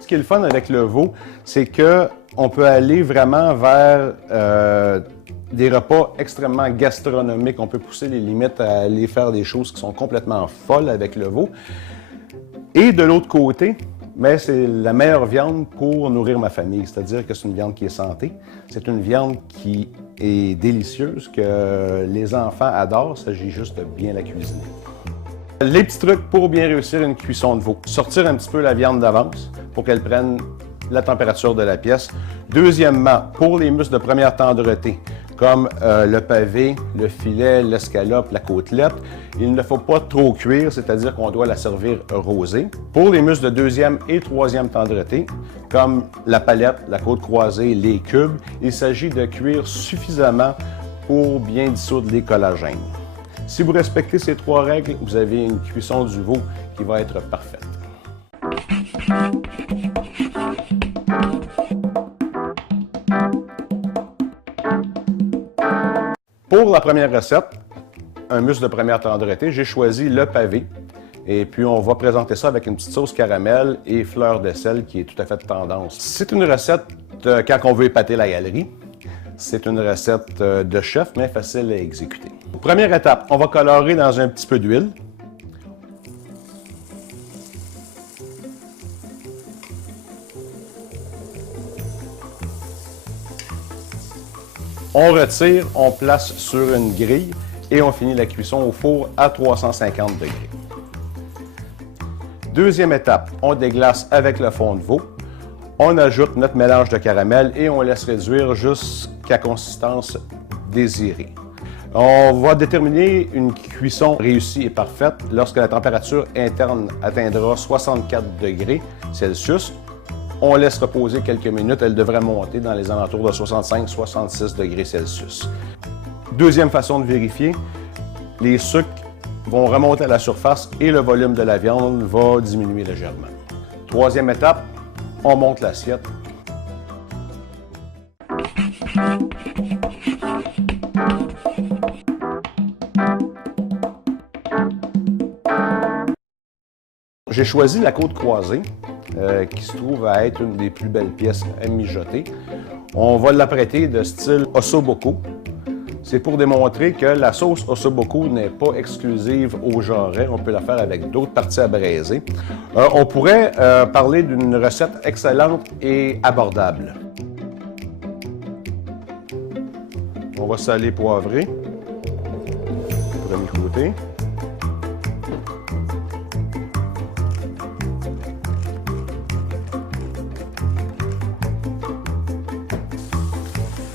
Ce qui est le fun avec le veau, c'est qu'on peut aller vraiment vers des repas extrêmement gastronomiques. On peut pousser les limites à aller faire des choses qui sont complètement folles avec le veau. Et de l'autre côté, mais c'est la meilleure viande pour nourrir ma famille, c'est-à-dire que c'est une viande qui est santé. C'est une viande qui est délicieuse, que les enfants adorent, il s'agit juste de bien la cuisiner. Les petits trucs pour bien réussir une cuisson de veau. Sortir un petit peu la viande d'avance pour qu'elle prenne la température de la pièce. Deuxièmement, pour les muscles de première tendreté, comme le pavé, le filet, l'escalope, la côtelette, il ne faut pas trop cuire, c'est-à-dire qu'on doit la servir rosée. Pour les muscles de deuxième et troisième tendreté, comme la palette, la côte croisée, les cubes, il s'agit de cuire suffisamment pour bien dissoudre les collagènes. Si vous respectez ces trois règles, vous avez une cuisson du veau qui va être parfaite. Pour la première recette, un muscle de première tendreté, j'ai choisi le pavé. Et puis, on va présenter ça avec une petite sauce caramel et fleur de sel qui est tout à fait tendance. C'est une recette quand on veut épater la galerie. C'est une recette de chef, mais facile à exécuter. Première étape, on va colorer dans un petit peu d'huile. On retire, on place sur une grille et on finit la cuisson au four à 350 degrés. Deuxième étape, on déglace avec le fond de veau. On ajoute notre mélange de caramel et on laisse réduire jusqu'à consistance désirée. On va déterminer une cuisson réussie et parfaite lorsque la température interne atteindra 64 degrés Celsius. On laisse reposer quelques minutes, elle devrait monter dans les alentours de 65-66 degrés Celsius. Deuxième façon de vérifier, les sucres vont remonter à la surface et le volume de la viande va diminuer légèrement. Troisième étape, on monte l'assiette. J'ai choisi la côte croisée, qui se trouve à être une des plus belles pièces à mijoter. On va l'apprêter de style osso-buco. C'est pour démontrer que la sauce osso-buco n'est pas exclusive au jarret. On peut la faire avec d'autres parties à braiser. On pourrait parler d'une recette excellente et abordable. On va saler, poivrer. Premier côté.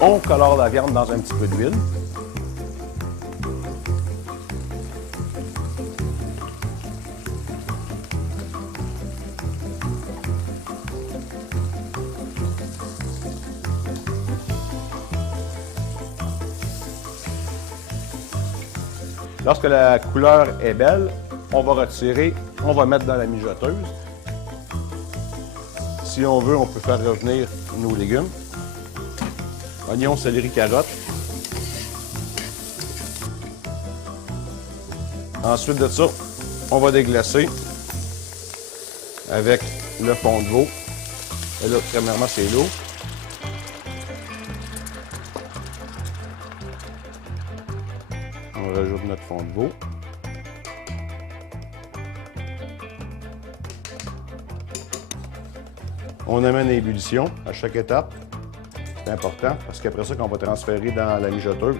On colore la viande dans un petit peu d'huile. Lorsque la couleur est belle, on va retirer, on va mettre dans la mijoteuse. Si on veut, on peut faire revenir nos légumes. Oignons, céleri, carottes. Ensuite de ça, on va déglacer avec le fond de veau. Et là, premièrement, c'est l'eau. On rajoute notre fond de veau. On amène à ébullition à chaque étape. C'est important parce qu'après ça, qu'on va transférer dans la mijoteuse.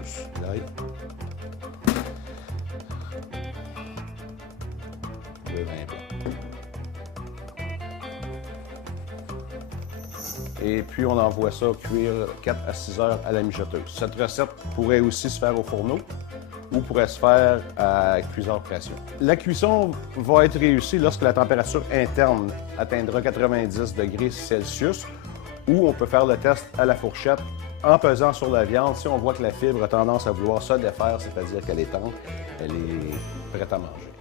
Et puis, on envoie ça cuire 4 à 6 heures à la mijoteuse. Cette recette pourrait aussi se faire au fourneau ou pourrait se faire à cuisson pression. La cuisson va être réussie lorsque la température interne atteindra 90 degrés Celsius, ou on peut faire le test à la fourchette en pesant sur la viande. Si on voit que la fibre a tendance à vouloir se défaire, c'est-à-dire qu'elle est tendre, elle est prête à manger.